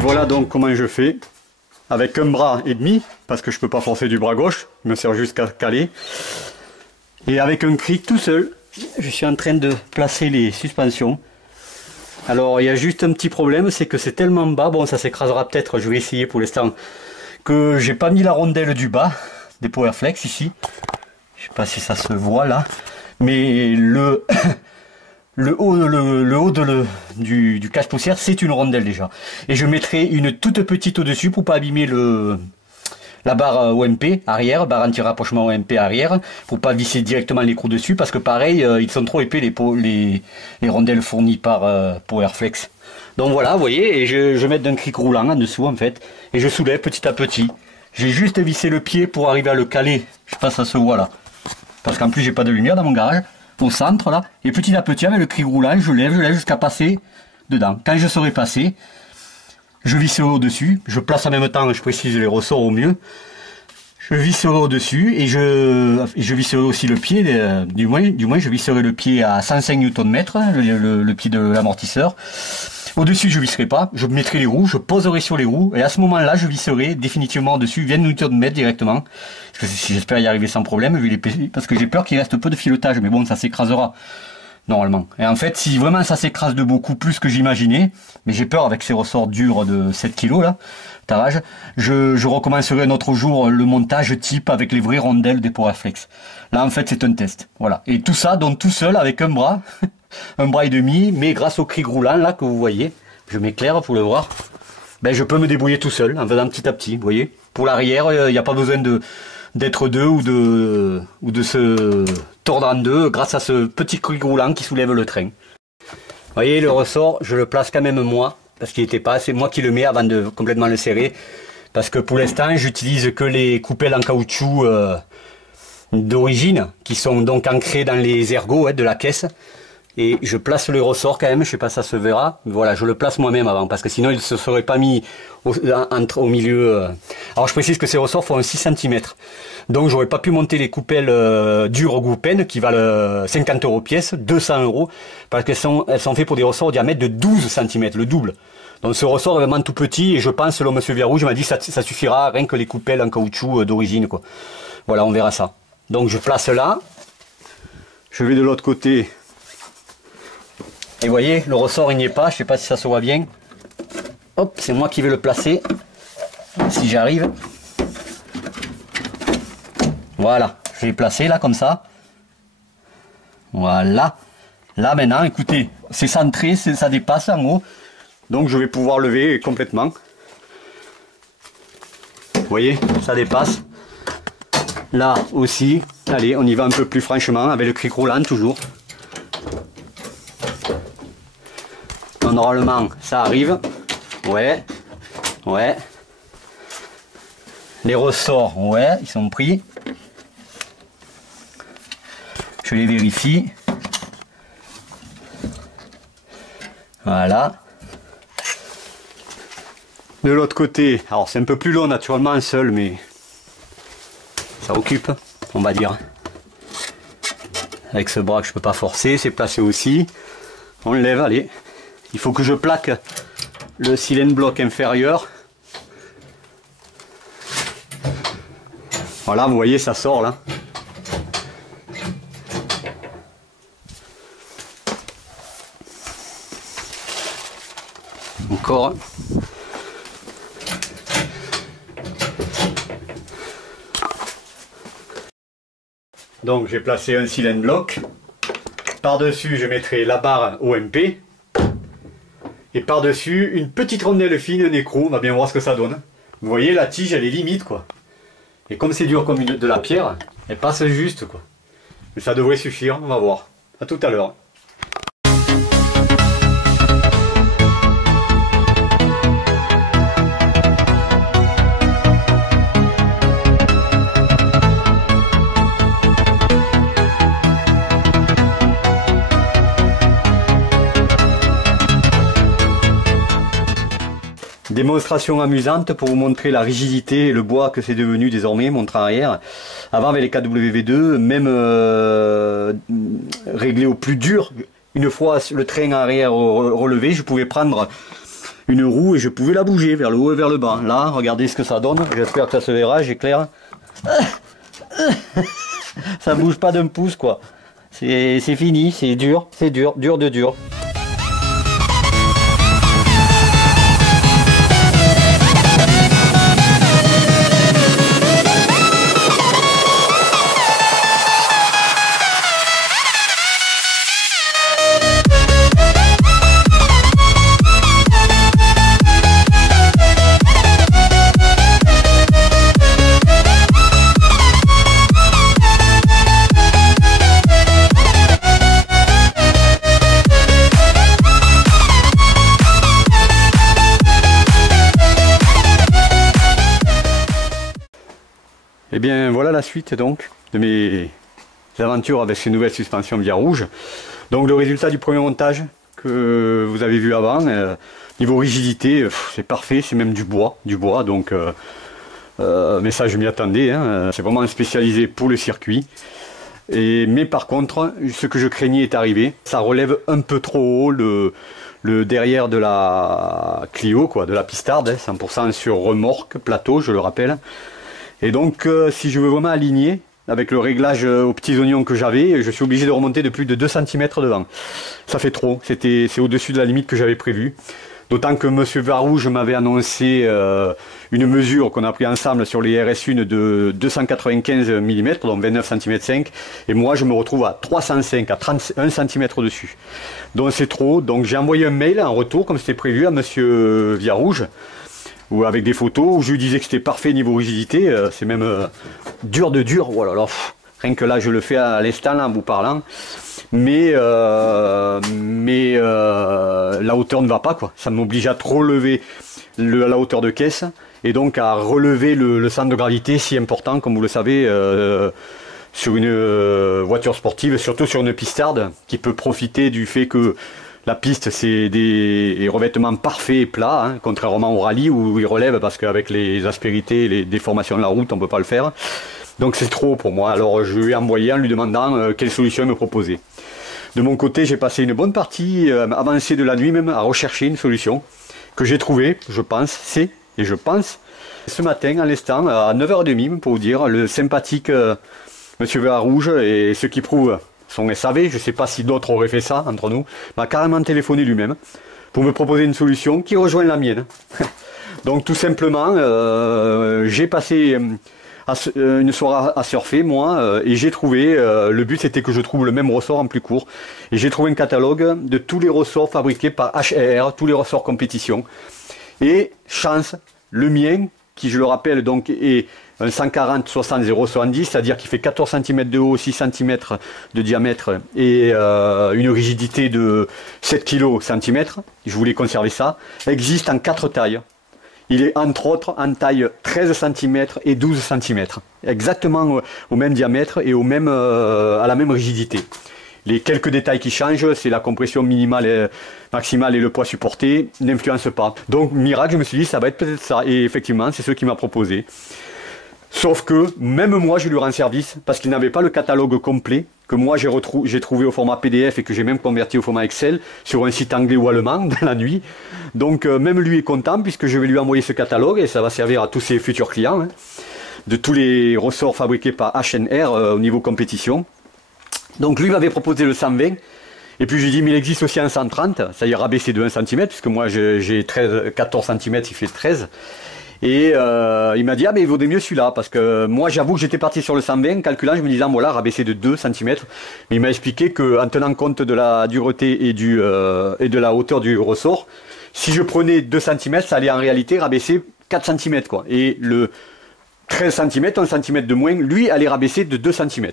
voilà donc comment je fais. Avec un bras et demi, parce que je peux pas forcer du bras gauche, il me sert juste qu'à caler. Et avec un cric tout seul, je suis en train de placer les suspensions. Alors il y a juste un petit problème, c'est que c'est tellement bas, bon ça s'écrasera peut-être, je vais essayer pour l'instant, que j'ai pas mis la rondelle du bas des Powerflex ici. Je sais pas si ça se voit là, mais le haut du cache-poussière, c'est une rondelle déjà. Et je mettrai une toute petite au-dessus pour pas abîmer la barre OMP arrière, barre anti-rapprochement OMP arrière, pour pas visser directement l'écrou dessus, parce que pareil, ils sont trop épais les rondelles fournies par Powerflex. Donc voilà, vous voyez, et je vais mettre d'un cric roulant en dessous en fait, et je soulève petit à petit. J'ai juste vissé le pied pour arriver à le caler, je sais pas si ça se voit là, parce qu'en plus j'ai pas de lumière dans mon garage, au centre là, et petit à petit avec le cric roulant, je lève jusqu'à passer dedans. Quand je serai passé, je visserai au-dessus, je place en même temps, je précise les ressorts au mieux, je visserai au-dessus et je visserai aussi le pied, du moins je visserai le pied à 105 Nm, le pied de l'amortisseur. Au-dessus je visserai pas, je mettrai les roues, je poserai sur les roues et à ce moment-là je visserai définitivement dessus 20 Nm directement. J'espère y arriver sans problème vu parce que j'ai peur qu'il reste peu de filetage, mais bon ça s'écrasera normalement. Et en fait si vraiment ça s'écrase de beaucoup plus que j'imaginais, mais j'ai peur avec ces ressorts durs de 7 kg là, tarage, je recommencerai un autre jour le montage type avec les vraies rondelles des Powerflex. Là en fait c'est un test, voilà. Et tout ça donc tout seul avec un bras. Un bras et demi, mais grâce au cric roulant là que vous voyez, je m'éclaire pour le voir, ben je peux me débrouiller tout seul en faisant petit à petit, vous voyez. Pour l'arrière, il n'y a pas besoin d'être deux ou de se tordre en deux grâce à ce petit cric roulant qui soulève le train. Vous voyez, le ressort, je le place quand même moi, parce qu'il n'était pas, c'est moi qui le mets avant de complètement le serrer, parce que pour l'instant j'utilise que les coupelles en caoutchouc d'origine, qui sont donc ancrées dans les ergots de la caisse. Et je place le ressort quand même, je sais pas si ça se verra, voilà, je le place moi-même avant, parce que sinon il ne se serait pas mis au milieu. Alors je précise que ces ressorts font 6 cm, donc j'aurais pas pu monter les coupelles dures Goupen qui valent 50 € pièce, 200 €, parce qu'elles sont faites pour des ressorts au diamètre de 12 cm, le double. Donc ce ressort est vraiment tout petit, et je pense, selon Monsieur Verrouge, il m'a dit ça suffira, rien que les coupelles en caoutchouc d'origine, quoi. Voilà, on verra ça. Donc je place là, je vais de l'autre côté. Et vous voyez, le ressort il n'y est pas, je ne sais pas si ça se voit bien. Hop, c'est moi qui vais le placer, si j'arrive. Voilà, je vais le placer là comme ça. Voilà. Là maintenant, écoutez, c'est centré, ça dépasse en haut. Donc je vais pouvoir lever complètement. Vous voyez, ça dépasse. Là aussi, allez, on y va un peu plus franchement, avec le cric roulant toujours. Normalement ça arrive, ouais, les ressorts, ouais, ils sont pris, je les vérifie, voilà. De l'autre côté, alors c'est un peu plus long naturellement seul, mais ça occupe, on va dire. Avec ce bras que je peux pas forcer, c'est placé aussi, on le lève, allez. Il faut que je plaque le cylindre bloc inférieur. Voilà, vous voyez, ça sort là. Encore. Donc j'ai placé un cylindre bloc. Par-dessus, je mettrai la barre OMP. Et par-dessus, une petite rondelle fine, un écrou, on va bien voir ce que ça donne. Vous voyez, la tige, elle est limite, quoi. Et comme c'est dur comme de la pierre, elle passe juste, quoi. Mais ça devrait suffire, on va voir. À tout à l'heure. Démonstration amusante pour vous montrer la rigidité et le bois que c'est devenu désormais, montre arrière. Avant avec les KW2, même réglé au plus dur, une fois le train arrière relevé, je pouvais prendre une roue et je pouvais la bouger vers le haut et vers le bas. Là, regardez ce que ça donne. J'espère que ça se verra, j'éclaire. Ça bouge pas d'un pouce quoi. C'est fini, c'est dur, dur de dur. Et bien voilà la suite donc de mes aventures avec ces nouvelles suspensions Via Rouge. Donc le résultat du premier montage que vous avez vu avant, niveau rigidité, c'est parfait, c'est même du bois donc mais ça je m'y attendais, hein, c'est vraiment spécialisé pour le circuit. Mais par contre, ce que je craignais est arrivé, ça relève un peu trop haut le derrière de la Clio, quoi, de la pistarde, 100% sur remorque, plateau je le rappelle. Et donc si je veux vraiment aligner avec le réglage aux petits oignons que j'avais, je suis obligé de remonter de plus de 2 cm devant. Ça fait trop, c'est au-dessus de la limite que j'avais prévue. D'autant que Monsieur Varouge m'avait annoncé une mesure qu'on a pris ensemble sur les RS1 de 295 mm, donc 29 cm 5, et moi je me retrouve à 305, à 31 cm dessus. Donc c'est trop, donc j'ai envoyé un mail en retour, comme c'était prévu, à Monsieur Viarouge, ou avec des photos où je lui disais que c'était parfait niveau rigidité, c'est même dur de dur, voilà, alors, rien que là je le fais à l'instant en vous parlant, mais la hauteur ne va pas, quoi. Ça m'oblige à trop lever la hauteur de caisse et donc à relever le centre de gravité si important, comme vous le savez, sur une voiture sportive, surtout sur une pistarde qui peut profiter du fait que la piste c'est des revêtements parfaits et plats, hein, contrairement au rallye où ils relèvent parce qu'avec les aspérités et les déformations de la route on ne peut pas le faire. Donc c'est trop pour moi, alors je lui ai envoyé en lui demandant quelle solution il me proposait. De mon côté, j'ai passé une bonne partie avancée de la nuit même à rechercher une solution que j'ai trouvée, je pense, ce matin à l'instant, à 9h30 pour vous dire, le sympathique Monsieur Varouge et ceux qui prouvent son SAV, je ne sais pas si d'autres auraient fait ça entre nous, m'a carrément téléphoné lui-même pour me proposer une solution qui rejoint la mienne. Donc tout simplement, j'ai passé une soirée à surfer moi et j'ai trouvé, le but c'était que je trouve le même ressort en plus court, et j'ai trouvé un catalogue de tous les ressorts fabriqués par HR, tous les ressorts compétition, et chance, le mien qui je le rappelle donc est un 140-60-070, c'est-à-dire qu'il fait 14 cm de haut, 6 cm de diamètre et une rigidité de 7 kg cm, je voulais conserver ça, existe en 4 tailles. Il est entre autres en taille 13 cm et 12 cm, exactement au même diamètre et à la même rigidité. Les quelques détails qui changent, c'est la compression minimale et maximale et le poids supporté n'influencent pas. Donc miracle, je me suis dit ça va être peut-être ça, et effectivement c'est ce qu'il m'a proposé. Sauf que même moi je lui rends service parce qu'il n'avait pas le catalogue complet que moi j'ai trouvé au format PDF et que j'ai même converti au format Excel sur un site anglais ou allemand dans la nuit. Donc même lui est content puisque je vais lui envoyer ce catalogue et ça va servir à tous ses futurs clients, hein, de tous les ressorts fabriqués par HR au niveau compétition. Donc lui m'avait proposé le 120 et puis j'ai dit mais il existe aussi un 130, ça y est rabaissé de 1 cm puisque moi j'ai 14 cm, il fait 13. Et il m'a dit ah mais il vaudrait mieux celui-là parce que moi j'avoue que j'étais parti sur le 120 calculant, je me disais voilà rabaisser de 2 cm, mais il m'a expliqué que en tenant compte de la dureté et de la hauteur du ressort, si je prenais 2 cm ça allait en réalité rabaisser 4 cm quoi, et le 13 cm, 1 cm de moins, lui allait rabaisser de 2 cm.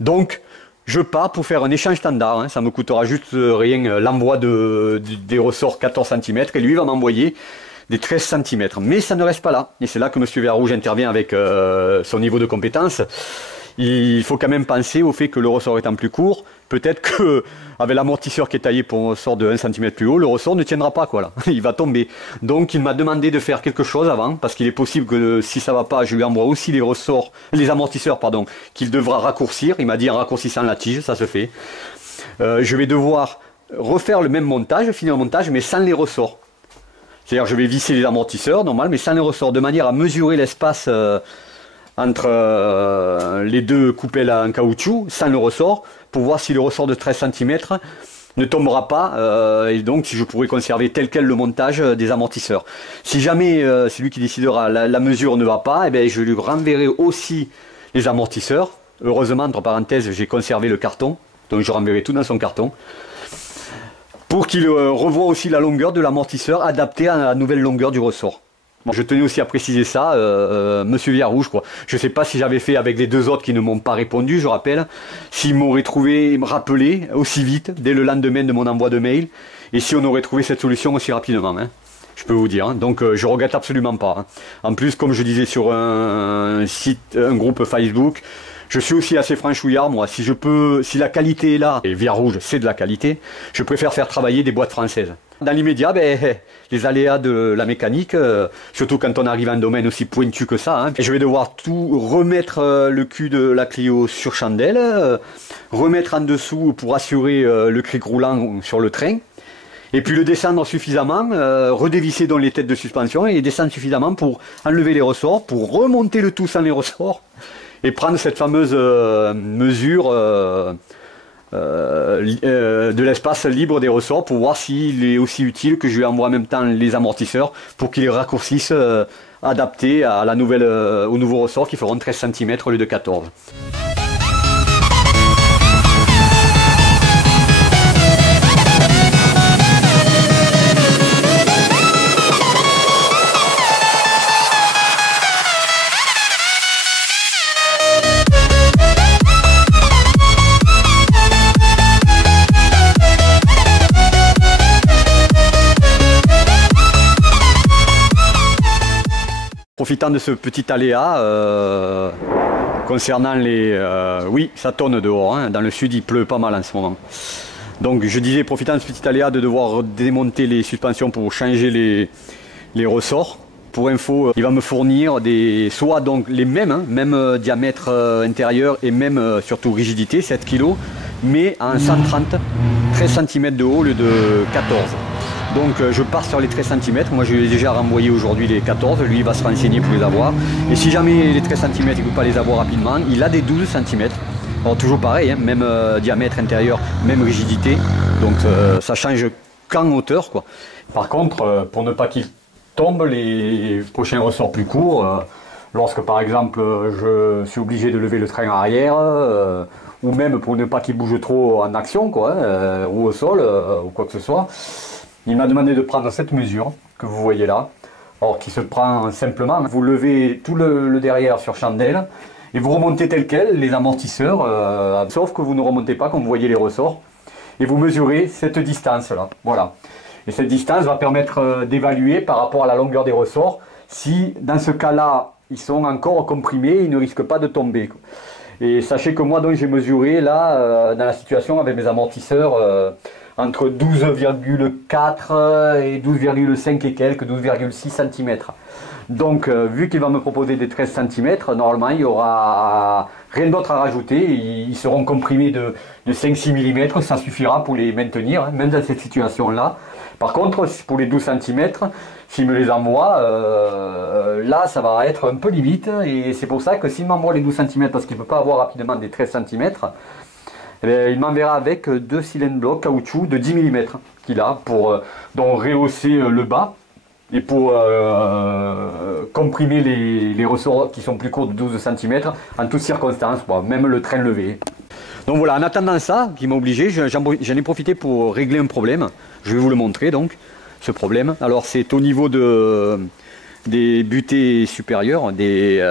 Donc je pars pour faire un échange standard, hein, ça me coûtera juste rien l'envoi des ressorts 14 cm et lui va m'envoyer des 13 cm. Mais ça ne reste pas là. Et c'est là que M. Verrouge intervient avec son niveau de compétence. Il faut quand même penser au fait que le ressort étant plus court, peut-être que avec l'amortisseur qui est taillé pour un ressort de 1 cm plus haut, le ressort ne tiendra pas quoi là. Il va tomber. Donc il m'a demandé de faire quelque chose avant, parce qu'il est possible que si ça va pas, je lui envoie aussi les amortisseurs pardon, qu'il devra raccourcir. Il m'a dit en raccourcissant la tige, ça se fait. Je vais devoir refaire le même montage, finir le montage, mais sans les ressorts. C'est-à-dire je vais visser les amortisseurs, normal, mais sans les ressorts, de manière à mesurer l'espace entre les deux coupelles en caoutchouc, sans le ressort, pour voir si le ressort de 13 cm ne tombera pas, et donc si je pourrais conserver tel quel le montage des amortisseurs. Si jamais c'est lui qui décidera, la mesure ne va pas, eh bien, je lui renverrai aussi les amortisseurs. Heureusement, entre parenthèses, j'ai conservé le carton, donc je renverrai tout dans son carton, pour qu'il revoie aussi la longueur de l'amortisseur adaptée à la nouvelle longueur du ressort. Bon, je tenais aussi à préciser ça, Monsieur Villarouge, quoi. Je ne sais pas si j'avais fait avec les deux autres qui ne m'ont pas répondu, je rappelle, s'ils m'auraient trouvé, me rappelé aussi vite, dès le lendemain de mon envoi de mail, et si on aurait trouvé cette solution aussi rapidement, hein. Je peux vous dire, hein. Donc je regrette absolument pas, hein. En plus, comme je disais sur un site, un groupe Facebook, je suis aussi assez franchouillard, moi. Si la qualité est là, et Villarouge, c'est de la qualité, je préfère faire travailler des boîtes françaises. Dans l'immédiat, les aléas de la mécanique, surtout quand on arrive à un domaine aussi pointu que ça, hein, je vais devoir tout remettre le cul de la Clio sur chandelle, remettre en dessous pour assurer le cric roulant sur le train, et puis le descendre suffisamment, redévisser dans les têtes de suspension et descendre suffisamment pour enlever les ressorts, pour remonter le tout sans les ressorts, et prendre cette fameuse mesure de l'espace libre des ressorts pour voir s'il est aussi utile que je lui envoie en même temps les amortisseurs pour qu'ils les raccourcissent adaptés à la nouvelle, aux nouveaux ressorts qui feront 13 cm au lieu de 14. Profitant de ce petit aléa, concernant les... oui, ça tonne dehors, hein. Dans le sud il pleut pas mal en ce moment. Donc je disais, profitant de ce petit aléa de devoir démonter les suspensions pour changer les ressorts. Pour info, il va me fournir soit donc les mêmes, hein, même diamètre intérieur et même surtout rigidité, 7 kg, mais en 130, 13 cm de haut au lieu de 14. Donc je pars sur les 13 cm, moi je lui ai déjà renvoyé aujourd'hui les 14, lui il va se renseigner pour les avoir. Et si jamais les 13 cm il ne peut pas les avoir rapidement, il a des 12 cm. Alors toujours pareil, hein, même diamètre intérieur, même rigidité, donc ça change qu'en hauteur, quoi. Par contre, pour ne pas qu'il tombe les prochains ressorts plus courts, lorsque par exemple je suis obligé de lever le train arrière, ou même pour ne pas qu'il bouge trop en action, quoi, ou au sol, ou quoi que ce soit. Il m'a demandé de prendre cette mesure que vous voyez là, alors qui se prend simplement. Vous levez tout le derrière sur chandelle et vous remontez tel quel les amortisseurs, sauf que vous ne remontez pas comme vous voyez les ressorts, et vous mesurez cette distance là, voilà. Et cette distance va permettre d'évaluer par rapport à la longueur des ressorts si dans ce cas là ils sont encore comprimés, ils ne risquent pas de tomber. Et sachez que moi donc j'ai mesuré là dans la situation avec mes amortisseurs entre 12,4 et 12,5 et quelques, 12,6 cm. Donc vu qu'il va me proposer des 13 cm, normalement il n'y aura rien d'autre à rajouter, ils seront comprimés de 5-6 mm, ça suffira pour les maintenir, hein, même dans cette situation là. Par contre pour les 12 cm, s'il me les envoie, là ça va être un peu limite, et c'est pour ça que s'il m'envoie les 12 cm parce qu'il ne peut pas avoir rapidement des 13 cm, eh bien, il m'enverra avec deux cylindres blocs caoutchouc de 10 mm qu'il a pour donc rehausser le bas et pour comprimer les ressorts qui sont plus courts de 12 cm en toutes circonstances, même le train levé. Donc voilà, en attendant ça, qui m'a obligé, j'en ai profité pour régler un problème. Je vais vous le montrer donc, ce problème. Alors c'est au niveau des butées supérieures, des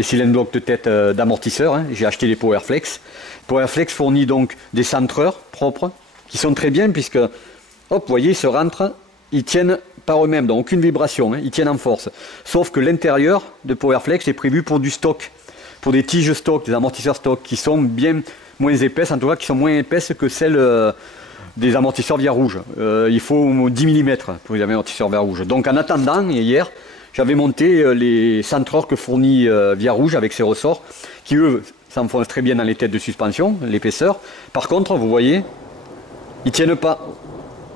cylindres blocs de tête d'amortisseur, hein. J'ai acheté les Powerflex. Powerflex fournit donc des centreurs propres qui sont très bien puisque, hop, vous voyez, ils se rentrent, ils tiennent par eux-mêmes, donc aucune vibration, hein, ils tiennent en force. Sauf que l'intérieur de Powerflex est prévu pour du stock, pour des tiges stock, des amortisseurs stock qui sont bien moins épaisses, en tout cas qui sont moins épaisses que celles des amortisseurs Villarouge. Il faut 10 mm pour les amortisseurs Villarouge. Donc en attendant, hier, j'avais monté les centreurs que fournit Villarouge avec ses ressorts, qui eux s'enfoncent très bien dans les têtes de suspension, l'épaisseur. Par contre, vous voyez, ils tiennent pas.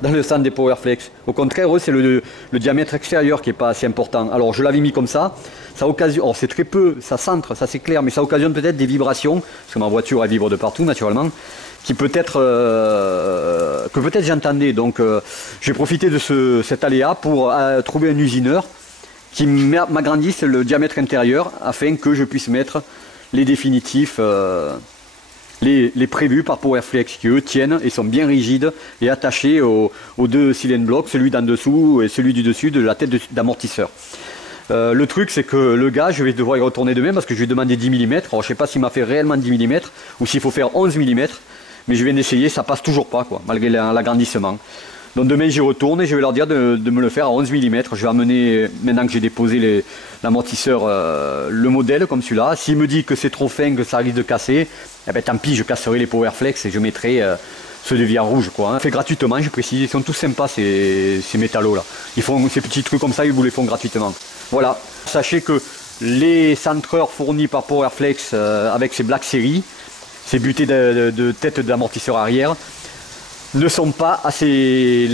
dans le centre des Powerflex. Au contraire, eux, c'est le diamètre extérieur qui n'est pas assez important. Alors je l'avais mis comme ça occasionne, oh, c'est très peu, ça centre, ça c'est clair, mais ça occasionne peut-être des vibrations, parce que ma voiture elle vibre de partout naturellement, qui peut-être que peut-être j'entendais. Donc j'ai profité de cet aléa pour trouver un usineur qui m'agrandisse le diamètre intérieur afin que je puisse mettre les définitifs, les prévus par Powerflex, qui eux tiennent et sont bien rigides et attachés aux deux cylindres blocs, celui d'en dessous et celui du dessus de la tête d'amortisseur. Le truc c'est que le gars, je vais devoir y retourner demain parce que je lui ai demandé 10 mm. Alors je sais pas s'il m'a fait réellement 10 mm ou s'il faut faire 11 mm, mais je viens d'essayer, ça passe toujours pas quoi, malgré l'agrandissement. Donc demain j'y retourne et je vais leur dire de me le faire à 11 mm. Je vais amener, maintenant que j'ai déposé l'amortisseur, le modèle comme celui-là. S'il me dit que c'est trop fin, que ça risque de casser, eh ben tant pis, je casserai les Powerflex et je mettrai ceux de via rouge quoi. Hein. Fait gratuitement, je précise, ils sont tous sympas ces métallos là. Ils font ces petits trucs comme ça, ils vous les font gratuitement. Voilà, sachez que les centreurs fournis par Powerflex avec ces Black Series, ces butées de tête d'amortisseur arrière, ne sont pas assez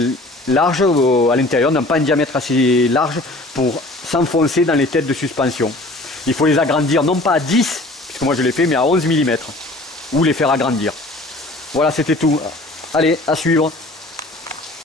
larges à l'intérieur, n'ont pas un diamètre assez large pour s'enfoncer dans les têtes de suspension. Il faut les agrandir non pas à 10, puisque moi je l'ai fait, mais à 11 mm, ou les faire agrandir. Voilà, c'était tout. Allez, à suivre.